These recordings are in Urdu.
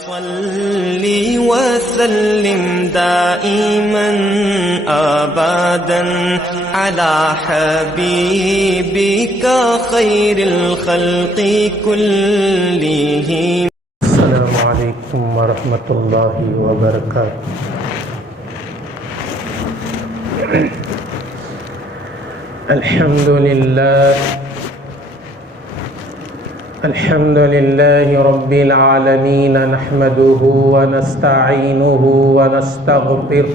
صلی وسلم دائما ابدا على حبيبك خير الخلق كلهم. السلام علیکم ورحمۃ اللہ وبرکاتہ. الحمد للہ رب العالمین نحمده ونستعینه ونستغفره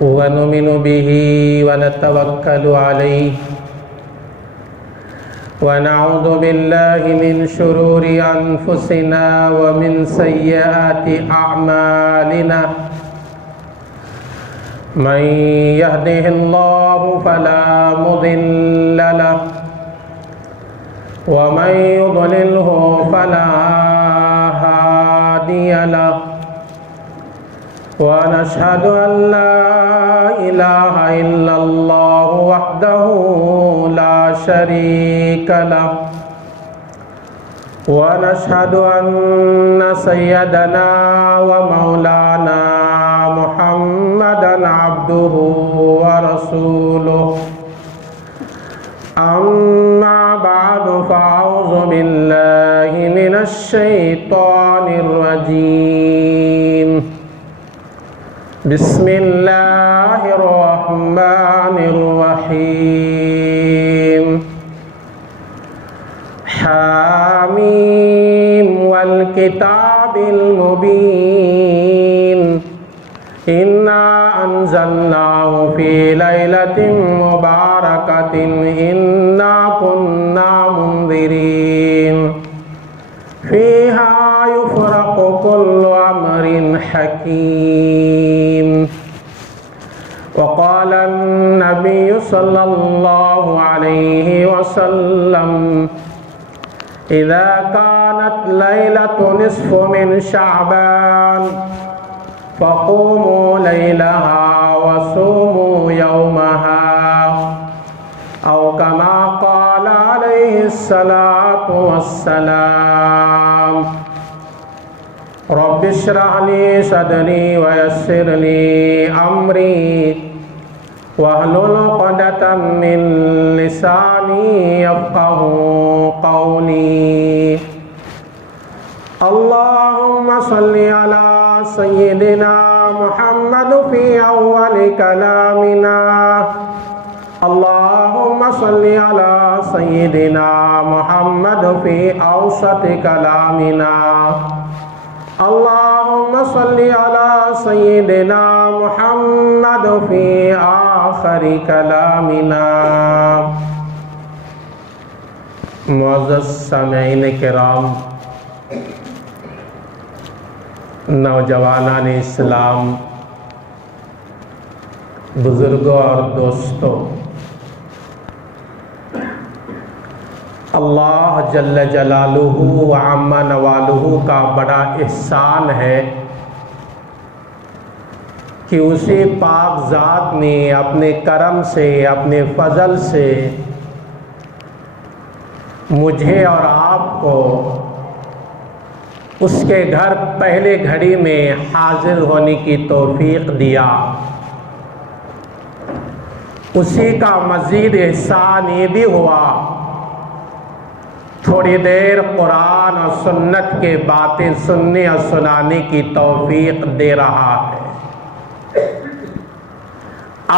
ونؤمن به ونتوکل علیہ ونعوذ باللہ من شرور انفسنا ومن سیئات اعمالنا من يهده الله فلا مضل له ومن يضلله فلا هادي له ونشهد أن لا إله إلا الله وحده لا شريك له ونشهد أن سيدنا ومولانا محمدا عبده ورسوله. أما بعد فأعوذ بالله من الشيطان الرجيم. بسم الله الرحمن الرحيم. حاميم والكتاب المبين إنا أنزلناه في ليلة مباركة إنا كنا منذرين فيها يفرق كل أمر حكيم. وقال النبي صلى الله عليه وسلم إذا كانت ليلة نصف من شعبان فقوموا ليلها وصوموا يومها أو كما قال عليه الصلاة والسلام. رب اشرح لي صدري ويسر لي أمري واحلل عقدة من لساني يفقهوا قولي. اللهم صل على سيدنا محمد في أول كلامنا. اللهم صل على سيدنا محمد في أوسط كلامنا. اللهم صل على سيدنا محمد في آخر كلامنا. معزز سامعین کرام، نوجوانان اسلام، بزرگوں اور دوستوں، اللہ جل جلالہ و عم نوالہ کا بڑا احسان ہے کہ اسی پاک ذات نے اپنے کرم سے، اپنے فضل سے مجھے اور آپ کو اس کے گھر پہلے گھڑی میں حاضر ہونے کی توفیق دیا. اسی کا مزید احسان یہ بھی ہوا تھوڑی دیر قرآن اور سنت کے باتیں سننے اور سنانے کی توفیق دے رہا ہے.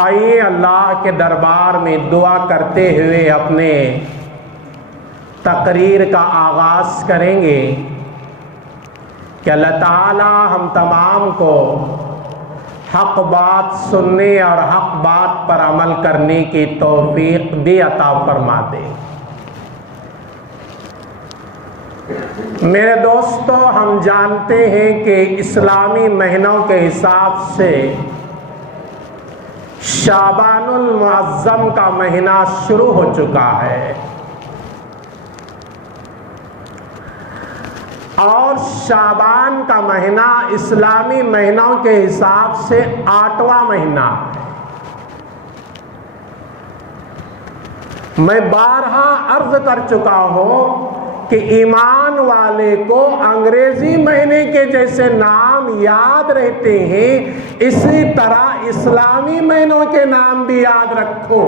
آئیے اللہ کے دربار میں دعا کرتے ہوئے اپنے تقریر کا آغاز کریں گے کہ اللہ تعالی ہم تمام کو حق بات سننے اور حق بات پر عمل کرنے کی توفیق بھی عطا فرما دے. میرے دوستو، ہم جانتے ہیں کہ اسلامی مہینوں کے حساب سے شعبان المعظم کا مہینہ شروع ہو چکا ہے اور شعبان کا مہینہ اسلامی مہینوں کے حساب سے 8واں مہینہ ہے. میں بارہا عرض کر چکا ہوں کہ ایمان والے کو انگریزی مہینے کے جیسے نام یاد رہتے ہیں، اسی طرح اسلامی مہینوں کے نام بھی یاد رکھو۔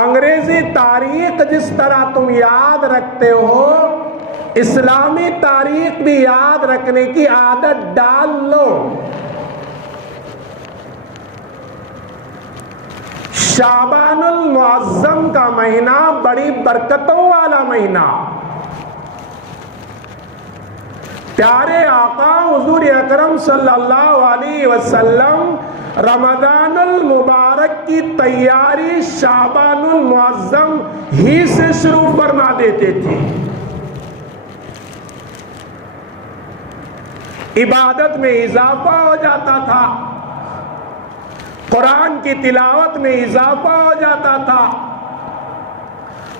انگریزی تاریخ جس طرح تم یاد رکھتے ہو، اسلامی تاریخ بھی یاد رکھنے کی عادت ڈال لو۔ شعبان المعظم کا مہینہ بڑی برکتوں والا مہینہ، پیارے آقا حضور اکرم صلی اللہ علیہ وسلم رمضان المبارک کی تیاری شعبان المعظم ہی سے شروع فرما دیتے تھے۔ عبادت میں اضافہ ہو جاتا تھا، قرآن کی تلاوت میں اضافہ ہو جاتا تھا،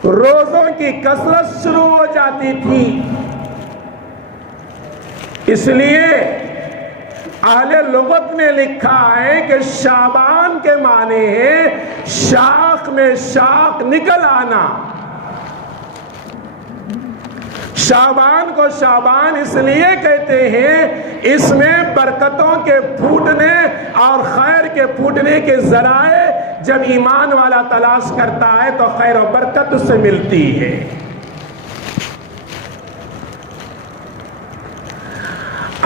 روزوں کی کثرت شروع ہو جاتی تھی۔ اس لیے اہل لغت نے لکھا ہے کہ شعبان کے معنی ہے شاخ میں شاخ نکل آنا۔ شعبان کو شعبان اس لیے کہتے ہیں، اس میں برکتوں کے پھوٹنے اور خیر کے پھوٹنے کے ذرائع جب ایمان والا تلاش کرتا ہے تو خیر و برکت اس سے ملتی ہے۔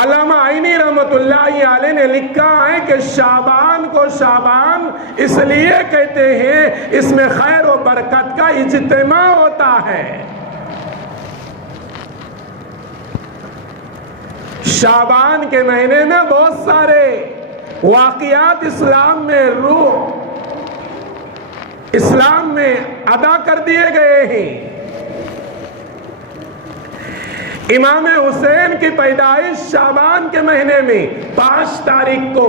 علامہ عینی رحمت اللہ علیہ نے لکھا ہے کہ شعبان کو شعبان اس لیے کہتے ہیں، اس میں خیر و برکت کا اجتماع ہوتا ہے۔ شعبان کے مہینے میں بہت سارے واقعات اسلام میں ادا کر دیے گئے ہیں۔ امام حسین کی پیدائش شعبان کے مہینے میں 5 تاریخ کو،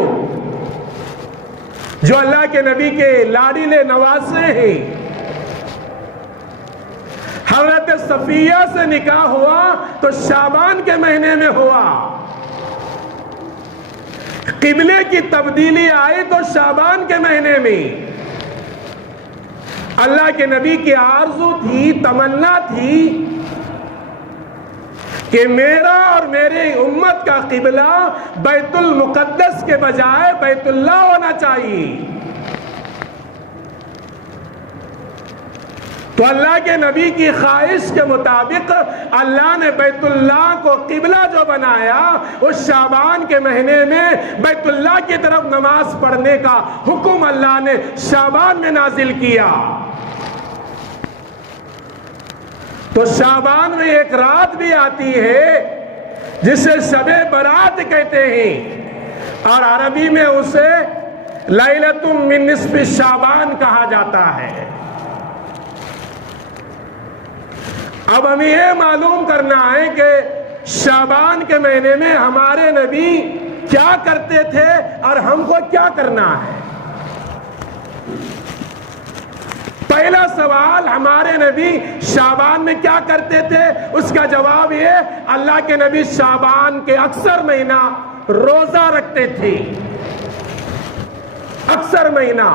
جو اللہ کے نبی کے لاڈلے نواسے ہیں۔ حضرت صفیہ سے نکاح ہوا تو شعبان کے مہینے میں ہوا۔ قبلے کی تبدیلی آئی تو شعبان کے مہینے میں۔ اللہ کے نبی کی آرزو تھی، تمنا تھی کہ میرا اور میری امت کا قبلہ بیت المقدس کے بجائے بیت اللہ ہونا چاہیے۔ تو اللہ کے نبی کی خواہش کے مطابق اللہ نے بیت اللہ کو قبلہ جو بنایا، اس شعبان کے مہینے میں بیت اللہ کی طرف نماز پڑھنے کا حکم اللہ نے شعبان میں نازل کیا۔ تو شعبان میں ایک رات بھی آتی ہے جسے شب برات کہتے ہیں، اور عربی میں اسے لیلۃ من نصف شعبان کہا جاتا ہے۔ اب ہمیں یہ معلوم کرنا ہے کہ شعبان کے مہینے میں ہمارے نبی کیا کرتے تھے اور ہم کو کیا کرنا ہے۔ پہلا سوال، ہمارے نبی شعبان میں کیا کرتے تھے؟ اس کا جواب یہ، اللہ کے نبی شعبان کے اکثر مہینہ روزہ رکھتے تھے، اکثر مہینہ۔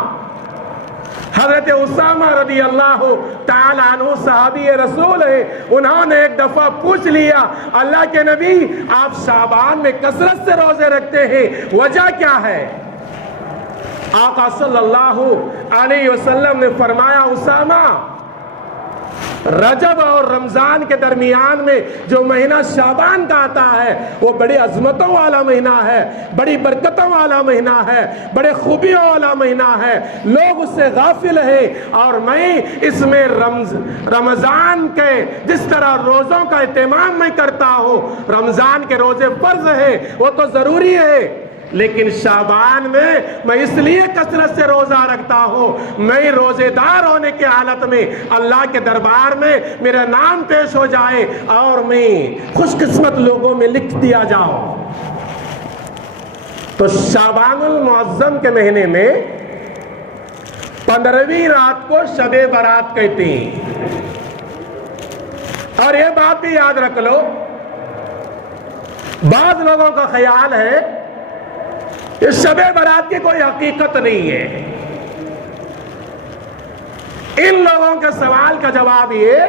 حضرت اسامہ رضی اللہ تعالی عنہ صحابی رسول ہے، انہوں نے ایک دفعہ پوچھ لیا، اللہ کے نبی آپ شعبان میں کثرت سے روزے رکھتے ہیں، وجہ کیا ہے؟ آقا صلی اللہ علیہ وسلم نے فرمایا، اسامہ، رجب اور رمضان کے درمیان میں جو مہینہ شعبان کا آتا ہے وہ بڑی عظمتوں والا مہینہ ہے، بڑی برکتوں والا مہینہ ہے، بڑے خوبیوں والا مہینہ ہے، لوگ اس سے غافل ہیں، اور میں اس میں رمضان کے جس طرح روزوں کا اہتمام میں کرتا ہوں، رمضان کے روزے فرض ہیں، وہ تو ضروری ہے، لیکن شعبان میں میں اس لیے کثرت سے روزہ رکھتا ہوں، میں روزے دار ہونے کی حالت میں اللہ کے دربار میں میرا نام پیش ہو جائے اور میں خوش قسمت لوگوں میں لکھ دیا جاؤں۔ تو شعبان المعظم کے مہینے میں 15ویں رات کو شب برات کہتے ہیں۔ اور یہ بات بھی یاد رکھ لو، بعض لوگوں کا خیال ہے اس شب برات کی کوئی حقیقت نہیں ہے۔ ان لوگوں کے سوال کا جواب یہ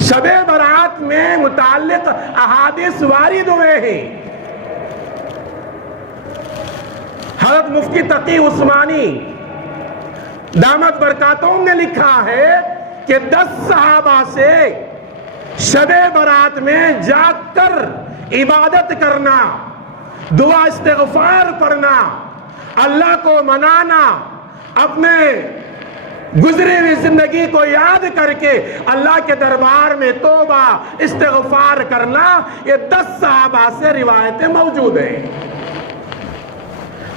شب برات میں متعلق احادیث وارد ہوئے ہیں. حضرت مفتی تقی عثمانی دامت برکاتہم نے لکھا ہے کہ 10 صحابہ سے شب برات میں جاگ کر عبادت کرنا، دعا استغفار پڑھنا، اللہ کو منانا، اپنے گزری ہوئی زندگی کو یاد کر کے اللہ کے دربار میں توبہ استغفار کرنا، یہ 10 صحابہ سے روایتیں موجود ہیں.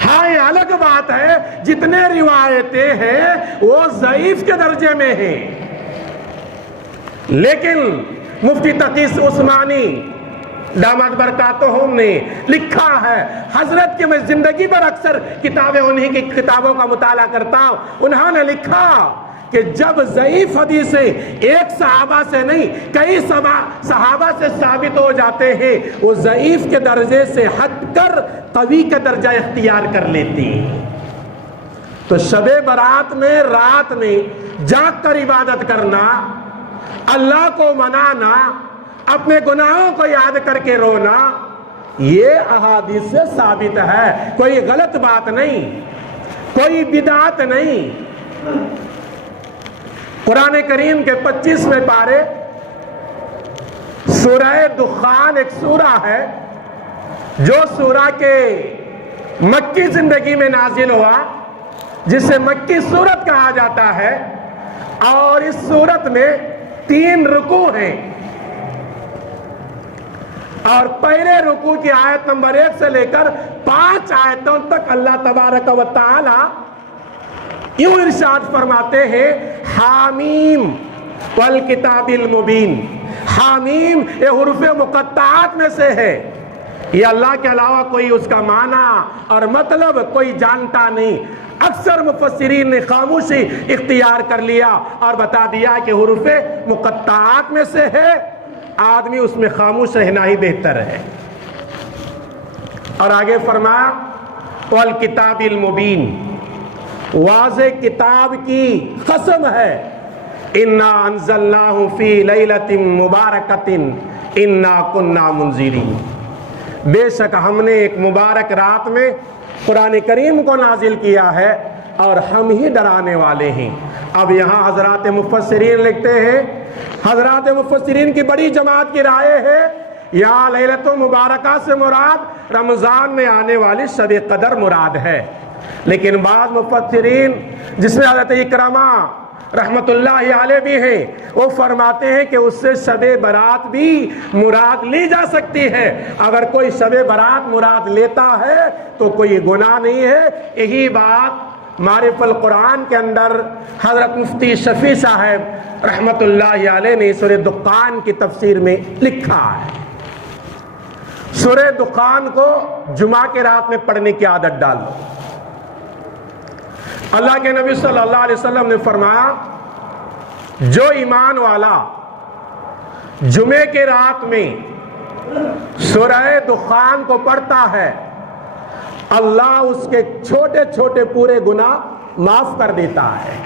ہاں یہ الگ بات ہے جتنے روایتیں ہیں وہ ضعیف کے درجے میں ہیں، لیکن مفتی تقی عثمانی دامت برکاتہم نے لکھا ہے، حضرت کی میں زندگی پر اکثر کتابیں انہی کی کتابوں کا مطالعہ کرتا ہوں، انہوں نے لکھا کہ جب ضعیف حدیثیں ایک صحابہ سے نہیں کئی صحابہ سے ثابت ہو جاتے ہیں، وہ ضعیف کے درجے سے ہٹ کر قوی کا درجہ اختیار کر لیتی ہیں. تو شب برات میں رات میں جاگ کر عبادت کرنا، اللہ کو منانا، اپنے گناہوں کو یاد کر کے رونا، یہ احادیث سے ثابت ہے، کوئی غلط بات نہیں، کوئی بدعت نہیں. قرآن کریم کے 25ویں پارے سورہ دخان ایک سورہ ہے جو سورہ کے مکی زندگی میں نازل ہوا، جسے مکی سورت کہا جاتا ہے، اور اس سورت میں 3 رکوع ہیں، اور پہلے رکوع کی آیت نمبر 1 سے لے کر 5 آیتوں تک اللہ تبارک و تعالی یوں ارشاد فرماتے ہیں، حامیم والکتاب المبین. حامیم یہ حروف مقطعات میں سے ہے، یہ اللہ کے علاوہ کوئی اس کا معنی اور مطلب کوئی جانتا نہیں. اکثر مفسرین نے خاموشی اختیار کر لیا اور بتا دیا کہ حروف مقطعات میں سے ہے، آدمی اس میں خاموش رہنا ہی بہتر ہے. اور آگے فرمایا والکتاب المبین، واضح کتاب کی قسم ہے، انا انزلناہ فی لیلۃ مبارکۃ انا کنا منذرین. بے شک ہم نے ایک مبارک رات میں قرآن کریم کو نازل کیا ہے اور ہم ہی ڈرانے والے ہیں. اب یہاں حضرات مفسرین لکھتے ہیں، حضرات مفسرین کی بڑی جماعت کی رائے ہے یہاں لیلۃ مبارکہ سے مراد رمضان میں آنے والی شب قدر مراد ہے. لیکن بعض مفسرین جس میں حضرت اکرمہ رحمت اللہ علیہ بھی ہیں، وہ فرماتے ہیں کہ اس سے شب برات بھی مراد لی جا سکتی ہے. اگر کوئی شب برات مراد لیتا ہے تو کوئی گناہ نہیں ہے. یہی بات معرف القرآن کے اندر حضرت مفتی شفیع صاحب رحمت اللہ علیہ نے سورہ دخان کی تفسیر میں لکھا ہے. سورہ دخان کو جمعہ کے رات میں پڑھنے کی عادت ڈالو. اللہ کے نبی صلی اللہ علیہ وسلم نے فرمایا، جو ایمان والا جمعے کے رات میں سورہ دخان کو پڑھتا ہے، اللہ اس کے چھوٹے چھوٹے پورے گناہ معاف کر دیتا ہے.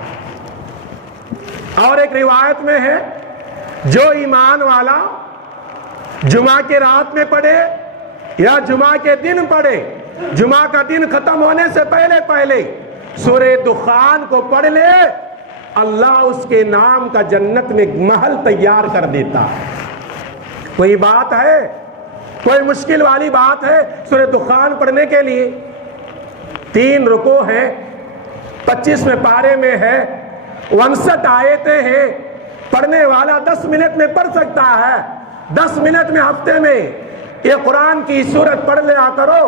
اور ایک روایت میں ہے، جو ایمان والا جمعہ کے رات میں پڑھے یا جمعہ کے دن پڑھے، جمعہ کا دن ختم ہونے سے پہلے پہلے سورہ دخان کو پڑھ لے، اللہ اس کے نام کا جنت میں محل تیار کر دیتا ہے. کوئی بات ہے، کوئی مشکل والی بات ہے سورہ دخان پڑھنے کے لیے؟ 3 رکوع ہیں، 25ویں پارے میں ہے، 59 آیتیں ہیں. پڑھنے والا 10 منٹ میں پڑھ سکتا ہے. 10 منٹ میں ہفتے میں یہ قرآن کی سورت پڑھ لیا کرو.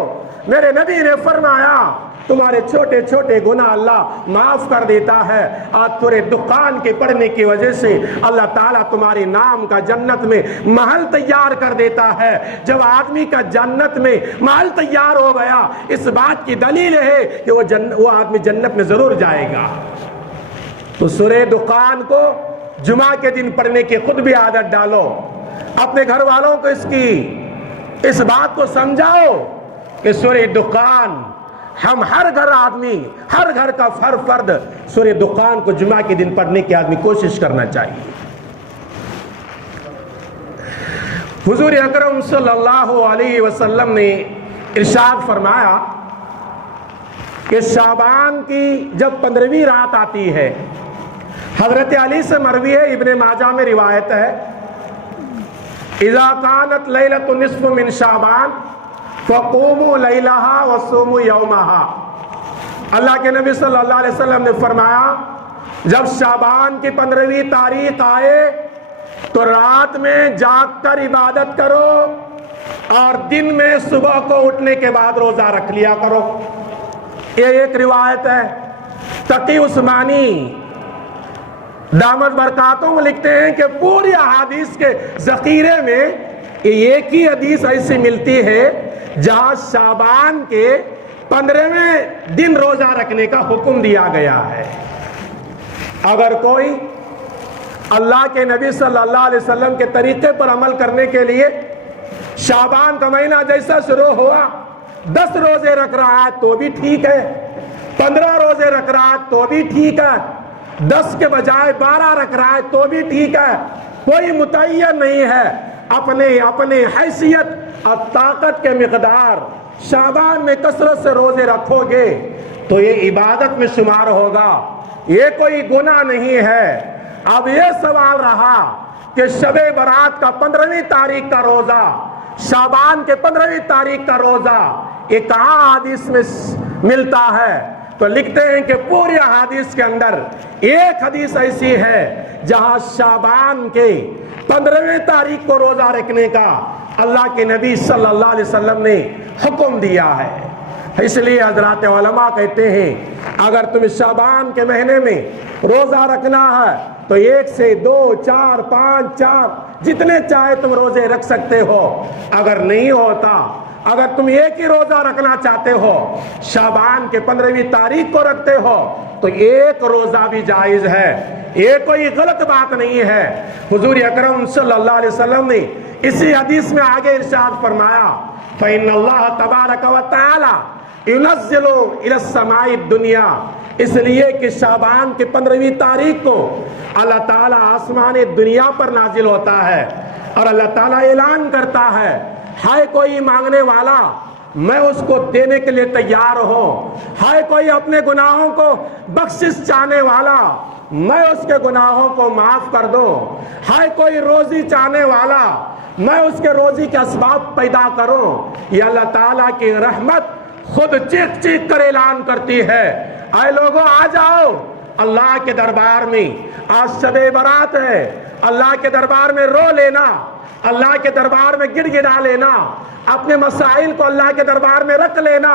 میرے نبی نے فرمایا تمہارے چھوٹے چھوٹے گناہ اللہ معاف کر دیتا ہے. آج سورہ دخان کے پڑھنے کی وجہ سے اللہ تعالیٰ تمہارے نام کا جنت میں محل تیار کر دیتا ہے. جب آدمی کا جنت میں محل تیار ہو گیا، اس بات کی دلیل ہے کہ وہ آدمی جنت میں ضرور جائے گا. تو سورہ دخان کو جمعہ کے دن پڑھنے کی خود بھی عادت ڈالو. اپنے گھر والوں کو اس بات کو سمجھاؤ کہ سورہ دخان ہم ہر گھر کا فرد سورہ دخان کو جمعہ کے دن پڑھنے کی آدمی کوشش کرنا چاہیے. حضور اکرم صلی اللہ علیہ وسلم نے ارشاد فرمایا کہ شعبان کی جب 15ویں رات آتی ہے، حضرت علی سے مروی ہے، ابن ماجہ میں روایت ہے، اذا كانت لیلۃ النصف من شعبان فقوموا لیلہا وصوموا یومہا۔ اللہ کے نبی صلی اللہ علیہ وسلم نے فرمایا جب شعبان کی 15ویں تاریخ آئے تو رات میں جاگ کر عبادت کرو اور دن میں صبح کو اٹھنے کے بعد روزہ رکھ لیا کرو۔ یہ ایک روایت ہے۔ تقی عثمانی دامت برکاتوں میں لکھتے ہیں کہ پوری احادیث کے ذخیرے میں ایک ہی حدیث ایسی ملتی ہے جہاں شعبان کے 15ویں دن روزہ رکھنے کا حکم دیا گیا ہے۔ اگر کوئی اللہ کے نبی صلی اللہ علیہ وسلم کے طریقے پر عمل کرنے کے لیے شعبان کا مہینہ جیسا شروع ہوا 10 روزے رکھ رہا ہے تو بھی ٹھیک ہے، 15 روزے رکھ رہا ہے تو بھی ٹھیک ہے، 10 کے بجائے 12 رکھ رہا ہے تو بھی ٹھیک ہے، کوئی متعین نہیں ہے۔ اپنے حیثیت اور طاقت کے مقدار شعبان میں کثرت سے روزے رکھو گے تو یہ عبادت میں شمار ہوگا، یہ کوئی گناہ نہیں ہے۔ اب یہ سوال رہا کہ شب برات کا 15ویں تاریخ کا روزہ، شعبان کے 15ویں تاریخ کا روزہ، یہ کہاں حدیث میں ملتا ہے؟ تو لکھتے ہیں کہ پوری حدیث کے اندر ایک حدیث ایسی ہے جہاں شعبان کے 15ویں تاریخ کو روزہ رکھنے کا اللہ کے نبی صلی اللہ علیہ وسلم نے حکم دیا ہے۔ اس لیے حضرات علماء کہتے ہیں اگر تم شعبان کے مہینے میں روزہ رکھنا ہے تو 1 سے 2 4 5 4 جتنے چاہے تم روزے رکھ سکتے ہو۔ اگر نہیں ہوتا، اگر تم ایک ہی روزہ رکھنا چاہتے ہو، شعبان کے 15ویں تاریخ کو رکھتے ہو تو ایک روزہ بھی جائز ہے، یہ کوئی غلط بات نہیں ہے۔ حضور اکرم صلی اللہ علیہ وسلم نے اسی حدیث میں آگے ارشاد فرمایا فَإِنَّ اللَّهَ تَبَارَكَ وَتَعَالَى يُنَزِّلُ إِلَى السَّمَاءِ الدُّنْيَا، اس لیے کہ شعبان کے 15ویں تاریخ کو اللہ تعالیٰ آسمان دنیا پر نازل ہوتا ہے اور اللہ تعالیٰ اعلان کرتا ہے ہے کوئی مانگنے والا میں اس کو دینے کے لیے تیار ہوں، ہے کوئی اپنے گناہوں کو بخشش چاہنے والا میں اس کے گناہوں کو معاف کر دوں، ہے کوئی روزی چاہنے والا میں اس کے روزی کے اسباب پیدا کروں۔ یہ اللہ تعالیٰ کی رحمت خود چیخ چیخ کر اعلان کرتی ہے اے لوگوں آ جاؤ اللہ کے دربار میں، آج شب برات ہے، اللہ کے دربار میں رو لینا، اللہ کے دربار میں گڑ گڑا لینا، اپنے مسائل کو اللہ کے دربار میں رکھ لینا۔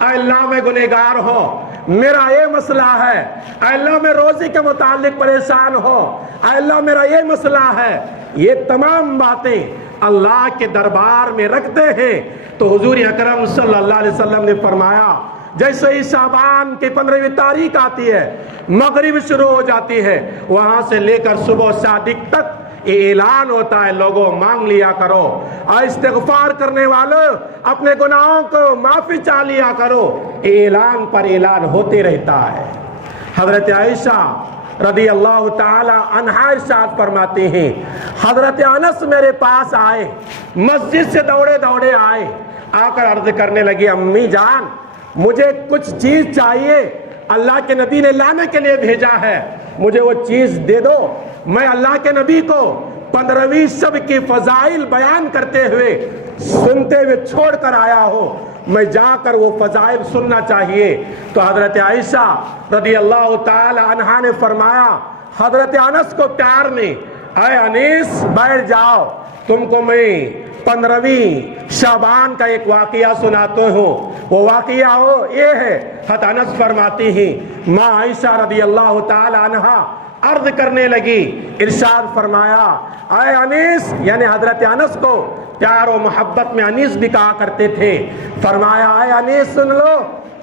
اے اللہ میں گنہگار ہوں، میرا یہ مسئلہ ہے، اے اللہ میں روزی کے متعلق پریشان ہوں، اے اللہ میرا یہ مسئلہ ہے۔ یہ تمام باتیں اللہ کے دربار میں رکھتے ہیں تو حضور اکرم صلی اللہ علیہ وسلم نے فرمایا جیسے ہی شعبان کی 15ویں تاریخ آتی ہے، مغرب شروع ہو جاتی ہے، وہاں سے لے کر صبح صادق تک یہ اعلان ہوتا ہے لوگوں مانگ لیا کرو اور استغفار کرنے والوں اپنے گناہوں کو معافی چاہ لیا کرو، یہ اعلان پر اعلان ہوتے رہتا ہے۔ حضرت عائشہ رضی اللہ تعالی عنہا ارشاد فرماتے ہیں حضرت انس میرے پاس آئے، مسجد سے دوڑے دوڑے آئے، آ کر عرض کرنے لگی امی جان مجھے کچھ چیز چاہیے، اللہ کے نبی نے لانے کے لیے بھیجا ہے، مجھے وہ چیز دے دو۔ میں اللہ کے نبی کو 15ویں شب کی فضائل بیان کرتے ہوئے سنتے ہوئے چھوڑ کر آیا ہوں، میں جا کر وہ فضائل سننا چاہیے۔ تو حضرت عائشہ رضی اللہ تعالی عنہا نے فرمایا حضرت انس کو پیار میں اے انیس بیٹھ جاؤ، تم کو میں 15ویں شعبان کا ایک واقعہ سناتا ہوں۔ وہ واقعہ یہ ہے، حضرت انس فرماتی ہیں ماں عائشہ رضی اللہ تعالی عنہا عرض کرنے لگی، ارشاد فرمایا اے انیس، یعنی حضرت انس کو پیار و محبت میں انیس بھی کہا کرتے تھے، فرمایا اے انیس سن لو،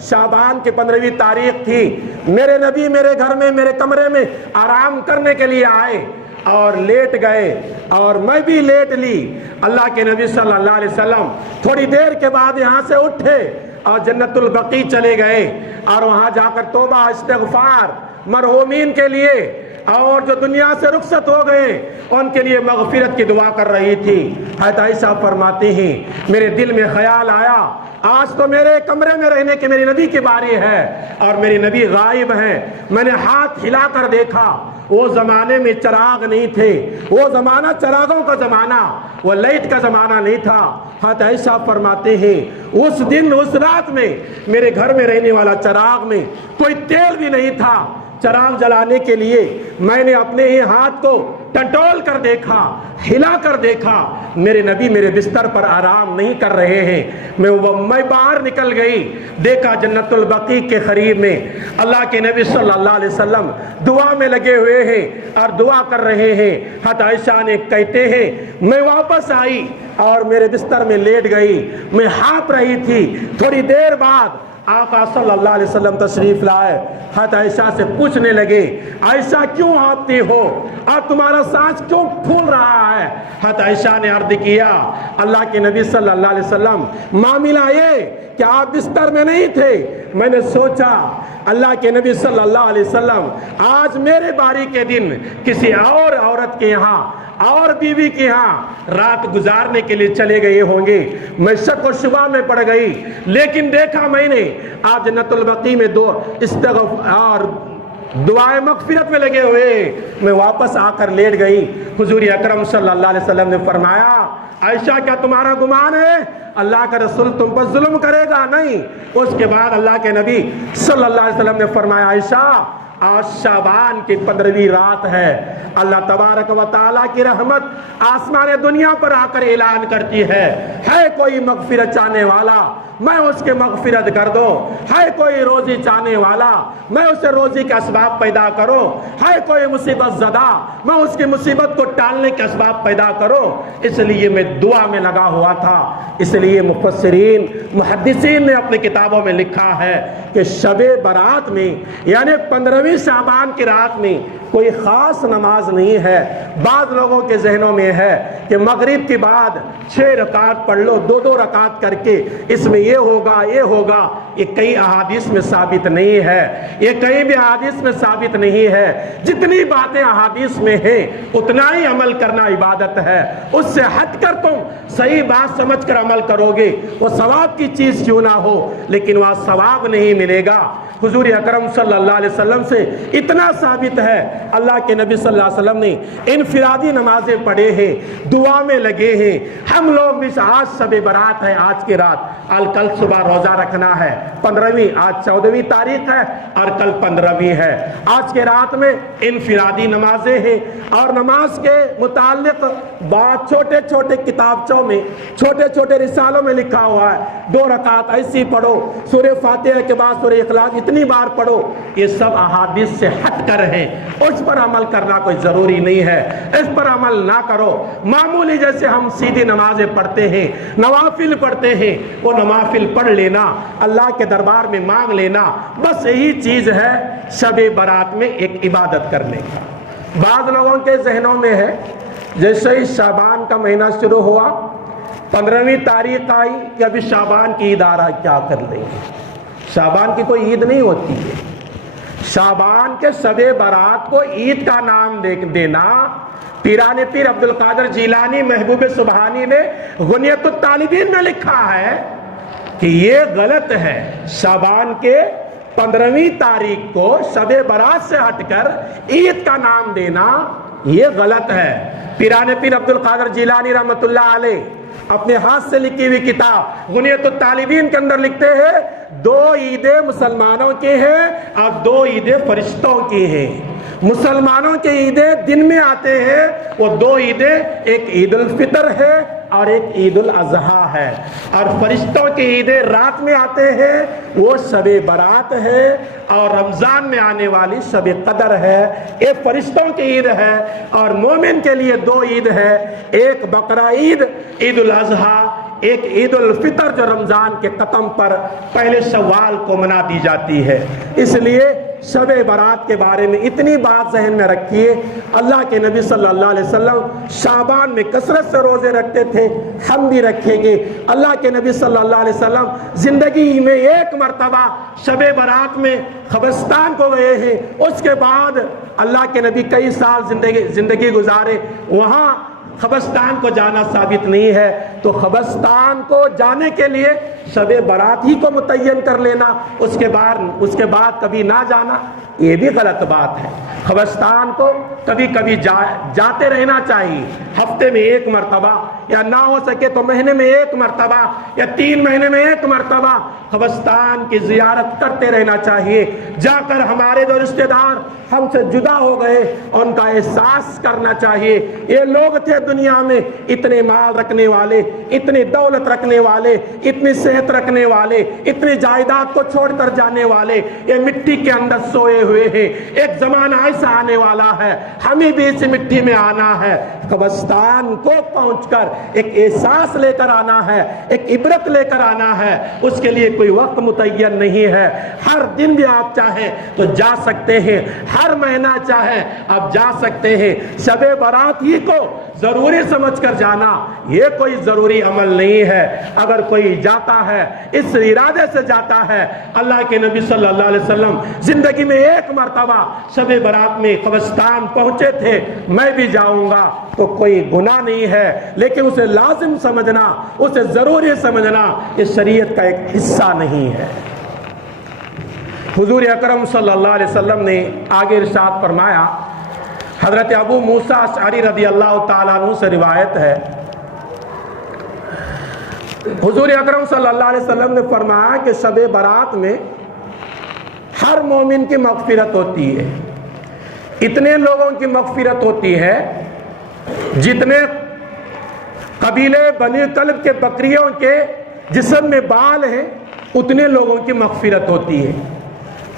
شعبان کی 15ویں تاریخ تھی، میرے نبی میرے گھر میں میرے کمرے میں آرام کرنے کے لیے آئے اور لیٹ گئے اور میں بھی لیٹ لی۔ اللہ کے نبی صلی اللہ علیہ وسلم تھوڑی دیر کے بعد یہاں سے اٹھے اور جنت البقیع چلے گئے اور وہاں جا کر توبہ استغفار مرحومین کے لیے اور جو دنیا سے رخصت ہو گئے ان کے لیے مغفرت کی دعا کر رہی تھی۔ حضرت عائشہ فرماتی ہیں میرے دل میں خیال آیا آج تو میرے کمرے میں رہنے کی میری نبی کی باری ہے اور میری نبی غائب ہیں۔ میں نے ہاتھ ہلا کر دیکھا، وہ زمانے میں چراغ نہیں تھے، وہ زمانہ چراغوں کا زمانہ، وہ لائٹ کا زمانہ نہیں تھا۔ حضرت عائشہ فرماتے ہیں اس دن اس رات میں میرے گھر میں رہنے والا چراغ میں کوئی تیل بھی نہیں تھا۔ چراغ جلانے کے لیے میں نے اپنے ہی ہاتھ کو ٹٹول کر دیکھا، ہلا کر دیکھا، میرے نبی میرے بستر پر آرام نہیں کر رہے ہیں۔ میں باہر نکل گئی، دیکھا جنت البقیع کے قریب میں اللہ کے نبی صلی اللہ علیہ وسلم دعا میں لگے ہوئے ہیں اور دعا کر رہے ہیں۔ حضرت عائشہ نے کہتے ہیں میں واپس آئی اور میرے بستر میں لیٹ گئی، میں ہانپ رہی تھی۔ تھوڑی دیر بعد آقا صلی اللہ علیہ وسلم تشریف لائے، حضرت عائشہ سے پوچھنے لگے عائشہ کیوں ہانپتی ہو اور تمہارا سانس کیوں پھول رہا ہے؟ حضرت عائشہ نے عرض کیا اللہ کے نبی صلی اللہ علیہ وسلم معاملہ یہ کہ آپ بستر میں نہیں تھے، میں نے سوچا اللہ کے نبی صلی اللہ علیہ وسلم آج میرے باری کے دن کسی اور عورت کے یہاں اور بیوی کے ہاں رات گزارنے کے لیے چلے گئے ہوں گے۔ میں شک و شبہ میں پڑ گئی، لیکن دیکھا میں نے آج جنت البقیع میں استغفار دعائیں مغفرت میں لگے ہوئے، میں واپس آ کر لیٹ گئی۔ حضور اکرم صلی اللہ علیہ وسلم نے فرمایا عائشہ کیا تمہارا گمان ہے اللہ کا رسول تم پر ظلم کرے گا؟ نہیں۔ اس کے بعد اللہ کے نبی صلی اللہ علیہ وسلم نے فرمایا عائشہ آج شعبان کی 15ویں رات ہے، اللہ تبارک و تعالیٰ کی رحمت آسمان دنیا پر آ کر اعلان کرتی ہے کوئی مغفرت چاہنے والا میں اس کے مغفرت کر دو، ہے کوئی روزی چاہنے والا میں اسے روزی کے اسباب پیدا کرو، ہے کوئی مصیبت زدہ میں اس کی مصیبت کو ٹالنے کے اسباب پیدا کرو۔ اس لیے میں دعا میں لگا ہوا تھا۔ اس لیے مفسرین محدثین نے اپنی کتابوں میں لکھا ہے کہ شب برات میں یعنی 15ویں شعبان کی رات میں کوئی خاص نماز نہیں ہے۔ بعض لوگوں کے ذہنوں میں ہے کہ مغرب کے بعد 6 رکعت پڑھ لو، 2 رکعت کر کے اس میں یہ ہوگا یہ ہوگا۔ یہ کئی احادیث میں ثابت نہیں ہے، یہ کہیں بھی احادیث میں ثابت نہیں ہے۔ جتنی باتیں احادیث میں ہیں اتنا ہی عمل کرنا عبادت ہے، اس سے ہٹ کر تم صحیح بات سمجھ کر عمل کرو گے، وہ ثواب کی چیز کیوں نہ ہو لیکن وہ ثواب نہیں ملے گا۔ حضور اکرم صلی اللہ علیہ وسلم سے اتنا ثابت ہے اللہ کے نبی صلی اللہ علیہ وسلم نے انفرادی نمازیں پڑھے ہیں، دعا میں لگے ہیں۔ ہم لوگ بھی آج شب برات ہے، آج کی رات، کل صبح روزہ رکھنا ہے 15ویں، آج 14ویں تاریخ ہے اور کل 15ویں ہے۔ آج کے رات میں انفرادی نمازیں ہیں اور نماز کے متعلق بات چھوٹے چھوٹے کتابچوں میں چھوٹے چھوٹے رسالوں میں لکھا ہوا ہے 2 رکعت ایسی پڑھو، سورہ فاتحہ کے بعد سورہ اخلاص اتنی بار پڑھو۔ یہ سب احادیث سے ہٹ کر ہیں، اس پر عمل کرنا کوئی ضروری نہیں ہے، اس پر عمل نہ کرو۔ معمولی جیسے ہم سیدھی نمازیں پڑھتے ہیں، نوافل پڑھتے ہیں، وہ نوافل پڑھ لینا، اللہ کے دربار میں مانگ لینا، بس یہی چیز ہے شب برات میں ایک عبادت کرنے کا۔ بعض لوگوں کے ذہنوں میں ہے جیسے ہی شعبان کا مہینہ شروع ہوا 15ویں تاریخ آئی کہ ابھی شعبان کی عید آ رہا ہے، کیا کر لیں گے؟ شعبان کی کوئی عید نہیں ہوتی ہے۔ شعبان کے شب برات کو عید کا نام دینا پیران پیر عبد القادر جیلانی محبوب سبحانی نے غنیت الطالبین میں لکھا ہے کہ یہ غلط ہے۔ شعبان کے 15ویں تاریخ کو شب برات سے ہٹ کر عید کا نام دینا یہ غلط ہے۔ پیران پیر عبد القادر جیلانی رحمۃ اللہ علیہ اپنے ہاتھ سے لکھی ہوئی کتاب غنیت الطالبین کے اندر لکھتے ہیں 2 عیدیں مسلمانوں کی ہیں اور 2 عیدیں فرشتوں کی ہیں۔ مسلمانوں کی عیدیں دن میں آتے ہیں، وہ 2 عیدیں، ایک عید الفطر ہے اور ایک عید الاضحیٰ ہے، اور فرشتوں کی عیدیں رات میں آتے ہیں، وہ شب برات ہے اور رمضان میں آنے والی شب قدر ہے۔ ایک فرشتوں کی عید ہے اور مومن کے لیے 2 عید ہے، ایک بقرہ عید عید الاضحیٰ، ایک عید الفطر جو رمضان کے ختم پر پہلے شوال کو منا دی جاتی ہے۔ اس لیے شب برات کے بارے میں اتنی بات ذہن میں رکھیے، اللہ کے نبی صلی اللہ علیہ وسلم شعبان میں کثرت سے روزے رکھتے تھے، ہم بھی رکھیں گے۔ اللہ کے نبی صلی اللہ علیہ وسلم زندگی میں ایک مرتبہ شب برات میں قبرستان کو گئے ہیں، اس کے بعد اللہ کے نبی کئی سال زندگی گزارے، وہاں قبرستان کو جانا ثابت نہیں ہے۔ تو قبرستان کو جانے کے لیے شب برات ہی کو متعین کر لینا، اس کے بعد کبھی نہ جانا، یہ بھی غلط بات ہے۔ قبرستان کو کبھی کبھی جاتے رہنا چاہیے، ہفتے میں ایک مرتبہ، یا نہ ہو سکے تو مہینے میں ایک مرتبہ، یا 3 مہینے میں ایک مرتبہ قبرستان کی زیارت کرتے رہنا چاہیے۔ جا کر ہمارے جو رشتہ دار ہم سے جدا ہو گئے ان کا احساس کرنا چاہیے، یہ لوگ تھے دنیا میں اتنے مال رکھنے والے، اتنی دولت رکھنے والے، اتنی صحت رکھنے والے، اتنی جائیداد کو چھوڑ کر جانے والے، یہ مٹی کے اندر سوئے ہوئے ہیں۔ ایک زمانہ ایسا آنے والا ہے، ہمیں بھی اس مٹی میں آنا ہے۔ قبرستان کو پہنچ کر ایک احساس لے کر آنا ہے، ایک عبرت لے کر آنا ہے، اس کے لیے کوئی وقت متعین نہیں ہے۔ ہر دن بھی آپ چاہیں تو جا سکتے ہیں، ہر مہینہ چاہیں آپ جا سکتے ہیں۔ شب برات ہی کو ضروری سمجھ کر جانا یہ کوئی ضروری عمل نہیں ہے۔ اگر کوئی جاتا ہے اس ارادے سے جاتا ہے، اللہ کے نبی صلی اللہ علیہ وسلم زندگی میں ایک مرتبہ شب برات میں قبرستان پہنچے تھے، میں بھی جاؤں گا، تو کوئی گناہ نہیں ہے، لیکن اسے لازم سمجھنا، اسے ضروری سمجھنا اس شریعت کا ایک حصہ نہیں ہے۔ حضور اکرم صلی اللہ علیہ وسلم نے آگے ارشاد فرمایا، حضرت ابو موسیٰ اشعری رضی اللہ تعالیٰ عنہ سے روایت ہے، حضور اکرم صلی اللہ علیہ وسلم نے فرمایا کہ شب برات میں ہر مومن کی مغفرت ہوتی ہے۔ اتنے لوگوں کی مغفرت ہوتی ہے جتنے قبیلے بنی کلب کے بکریوں کے جسم میں بال ہیں، اتنے لوگوں کی مغفرت ہوتی ہے۔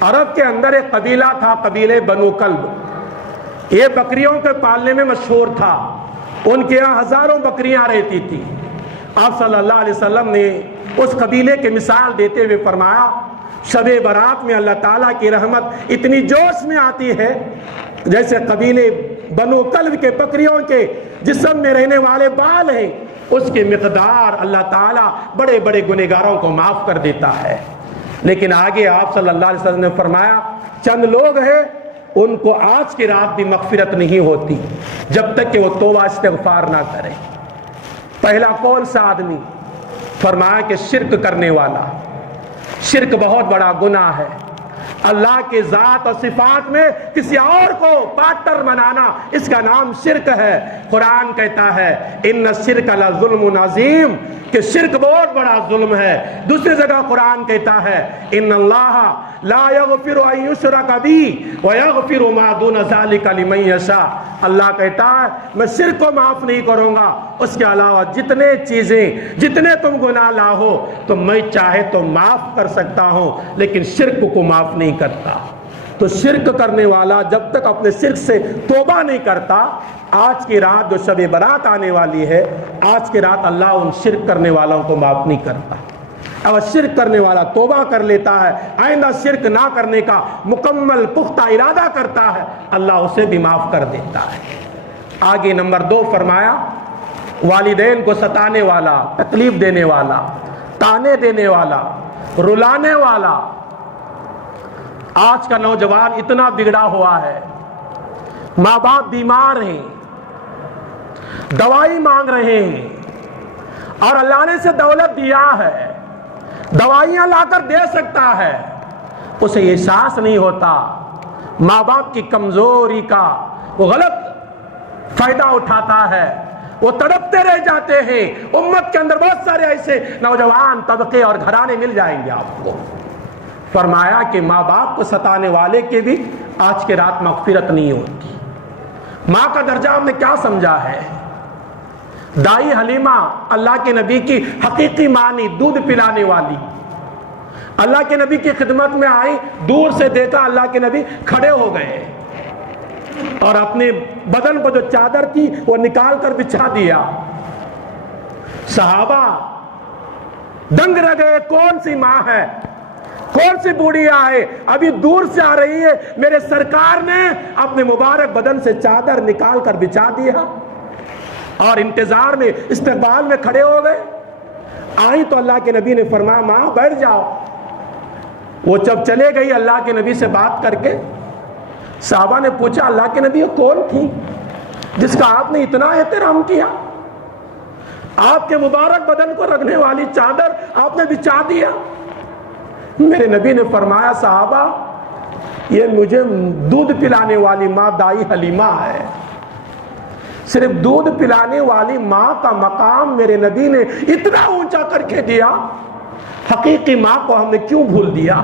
عرب کے اندر ایک قبیلہ تھا، قبیلے بنو کلب، یہ بکریوں کے پالنے میں مشہور تھا، ان کے یہاں ہزاروں بکریاں رہتی تھی۔ آپ صلی اللہ علیہ وسلم نے اس قبیلے کی مثال دیتے ہوئے فرمایا، شب برات میں اللہ تعالیٰ کی رحمت اتنی جوش میں آتی ہے جیسے قبیلے بنو کلب کے بکریوں کے جسم میں رہنے والے بال ہیں، اس کی مقدار اللہ تعالیٰ بڑے بڑے گنہگاروں کو معاف کر دیتا ہے۔ لیکن آگے آپ صلی اللہ علیہ وسلم نے فرمایا، چند لوگ ہیں ان کو آج کی رات بھی مغفرت نہیں ہوتی جب تک کہ وہ توبہ استغفار نہ کرے۔ پہلا کون سا آدمی؟ فرمایا کہ شرک کرنے والا۔ شرک بہت بڑا گناہ ہے، اللہ کے ذات اور صفات میں کسی اور کو پارٹنر بنانا، اس کا نام شرک ہے۔ قرآن کہتا ہے ان الشرک لظلم عظیم، کہ شرک بہت بڑا ظلم ہے۔ دوسری جگہ قرآن کہتا ہے ان اللہ لا یغفر ان یشرک بہ ویغفر ما دون ذلک لمن یشاء، اللہ کہتا ہے میں شرک کو معاف نہیں کروں گا، اس کے علاوہ جتنے تم گناہ لاؤ تو میں چاہے تو معاف کر سکتا ہوں، لیکن شرک کو معاف نہیں کرتا۔ تو شرک کرنے والا جب تک اپنے شرک سے توبہ نہیں کرتا، آج کی رات جو شب برات آنے والی ہے، آج کی رات اللہ ان شرک کرنے والوں کو معاف نہیں کرتا۔ اگر شرک کرنے والا توبہ کر لیتا ہے، آئندہ شرک نہ کرنے کا مکمل پختہ ارادہ کرتا ہے، اللہ اسے بھی معاف کر دیتا ہے۔ آگے نمبر 2 فرمایا، والدین کو ستانے والا، تکلیف دینے والا، تانے دینے والا، رلانے والا۔ آج کا نوجوان اتنا بگڑا ہوا ہے، ماں باپ بیمار ہیں، دوائی مانگ رہے ہیں، اور اللہ نے اسے دولت دیا ہے، دوائیاں لا کر دے سکتا ہے، اسے احساس نہیں ہوتا ماں باپ کی کمزوری کا، وہ غلط فائدہ اٹھاتا ہے، وہ تڑپتے رہ جاتے ہیں۔ امت کے اندر بہت سارے ایسے نوجوان طبقے اور گھرانے مل جائیں گے آپ کو۔ فرمایا کہ ماں باپ کو ستانے والے کے بھی آج کے رات مغفرت نہیں ہوتی۔ ماں کا درجہ ہم نے کیا سمجھا ہے؟ دائی حلیمہ اللہ کے نبی کی حقیقی معنی، دودھ پلانے والی، اللہ کے نبی کی خدمت میں آئی، دور سے دیکھا اللہ کے نبی کھڑے ہو گئے اور اپنے بدن پر جو چادر تھی وہ نکال کر بچھا دیا۔ صحابہ دنگ رہ گئے، کون سی ماں ہے، کون سی بوڑھیا ہے ابھی دور سے آ رہی ہے، میرے سرکار نے اپنے مبارک بدن سے چادر نکال کر بچھا دیا اور انتظار میں استقبال میں کھڑے ہو گئے۔ آئی تو اللہ کے نبی نے فرمایا ماں بیٹھ جاؤ۔ وہ جب چلے گئی اللہ کے نبی سے بات کر کے، صحابہ نے پوچھا اللہ کے نبی کون تھی جس کا آپ نے اتنا احترام کیا؟ آپ کے مبارک بدن کو رکھنے والی چادر آپ نے بچھا دیا۔ میرے نبی نے فرمایا صحابہ یہ مجھے دودھ پلانے والی ماں دائی حلیمہ ہے۔ صرف دودھ پلانے والی ماں کا مقام میرے نبی نے اتنا اونچا کر کے دیا، حقیقی ماں کو ہم نے کیوں بھول دیا؟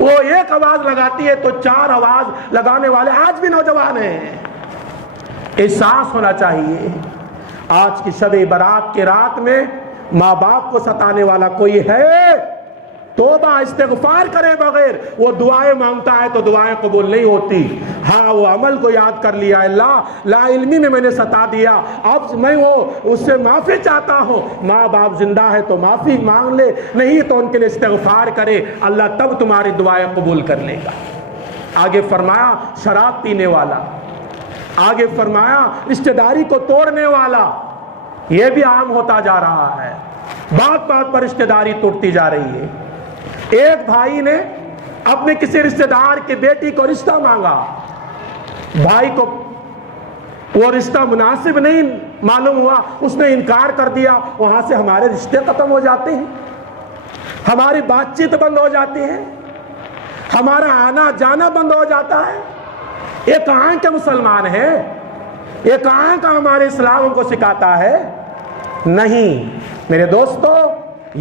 وہ ایک آواز لگاتی ہے تو 4 آواز لگانے والے آج بھی نوجوان ہیں۔ احساس ہونا چاہیے آج کی شب برات کی رات میں ماں باپ کو ستانے والا کوئی ہے؟ توبہ استغفار کرے بغیر وہ دعائیں مانگتا ہے تو دعائیں قبول نہیں ہوتی۔ ہاں وہ عمل کو یاد کر لیا، اللہ لا علمی میں نے ستا دیا، اب میں وہ اس سے معافی چاہتا ہوں۔ ماں باپ زندہ ہے تو معافی مانگ لے، نہیں تو ان کے لیے استغفار کرے، اللہ تب تمہاری دعائیں قبول کر لے گا۔ آگے فرمایا شراب پینے والا، آگے فرمایا رشتہ داری کو توڑنے والا، یہ بھی عام ہوتا جا رہا ہے، بات بات پر رشتہ داری ٹوٹتی جا رہی ہے۔ ایک بھائی نے اپنے کسی رشتہ دار کی بیٹی کو رشتہ مانگا، بھائی کو وہ رشتہ مناسب نہیں معلوم ہوا، اس نے انکار کر دیا۔ وہاں سے ہمارے رشتے ختم ہو جاتے ہیں، ہماری بات چیت بند ہو جاتی ہے، ہمارا آنا جانا بند ہو جاتا ہے۔ یہ کہاں کے مسلمان ہے؟ یہ کہاں کا ہمارے اسلام ہم کو سکھاتا ہے؟ نہیں میرے دوستو،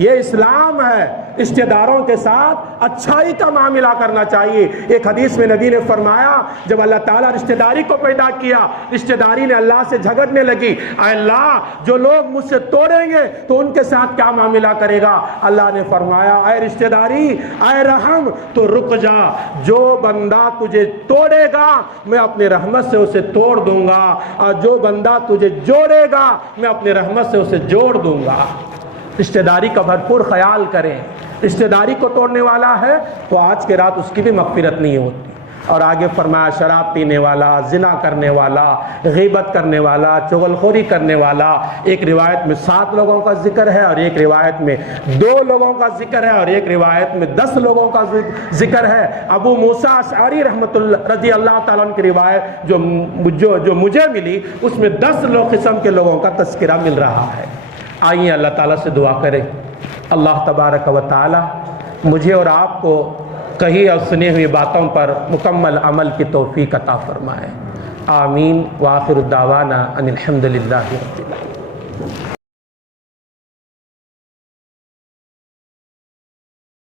یہ اسلام ہے۔ رشتہ داروں کے ساتھ اچھائی کا معاملہ کرنا چاہیے۔ ایک حدیث میں نبی نے فرمایا جب اللہ تعالیٰ رشتہ داری کو پیدا کیا، رشتہ داری نے اللہ سے جھگڑنے لگی، اے اللہ جو لوگ مجھ سے توڑیں گے تو ان کے ساتھ کیا معاملہ کرے گا؟ اللہ نے فرمایا اے رشتہ داری، اے رحم تو رک جا، جو بندہ تجھے توڑے گا میں اپنی رحمت سے اسے توڑ دوں گا، اور جو بندہ تجھے جوڑے گا میں اپنی رحمت سے اسے جوڑ دوں گا۔ رشتہ داری کا بھرپور خیال کریں۔ رشتہ داری کو توڑنے والا ہے تو آج کے رات اس کی بھی مغفرت نہیں ہوتی۔ اور آگے فرمایا شراب پینے والا، زنا کرنے والا، غیبت کرنے والا، چغلخوری کرنے والا۔ ایک روایت میں 7 لوگوں کا ذکر ہے اور ایک روایت میں 2 لوگوں کا ذکر ہے اور ایک روایت میں 10 لوگوں کا ذکر ہے۔ ابو موسیٰ اشعری رضی اللہ تعالیٰ عنہ کی روایت جو مجھے ملی اس میں 10 قسم کے لوگوں کا تذکرہ مل رہا ہے۔ آئیے اللہ تعالیٰ سے دعا کریں، اللہ تبارک و تعالی مجھے اور آپ کو کہی اور سنی ہوئی باتوں پر مکمل عمل کی توفیق عطا فرمائے۔ آمین۔ وآخر الدعوانا ان الحمد للہ رب العالمین۔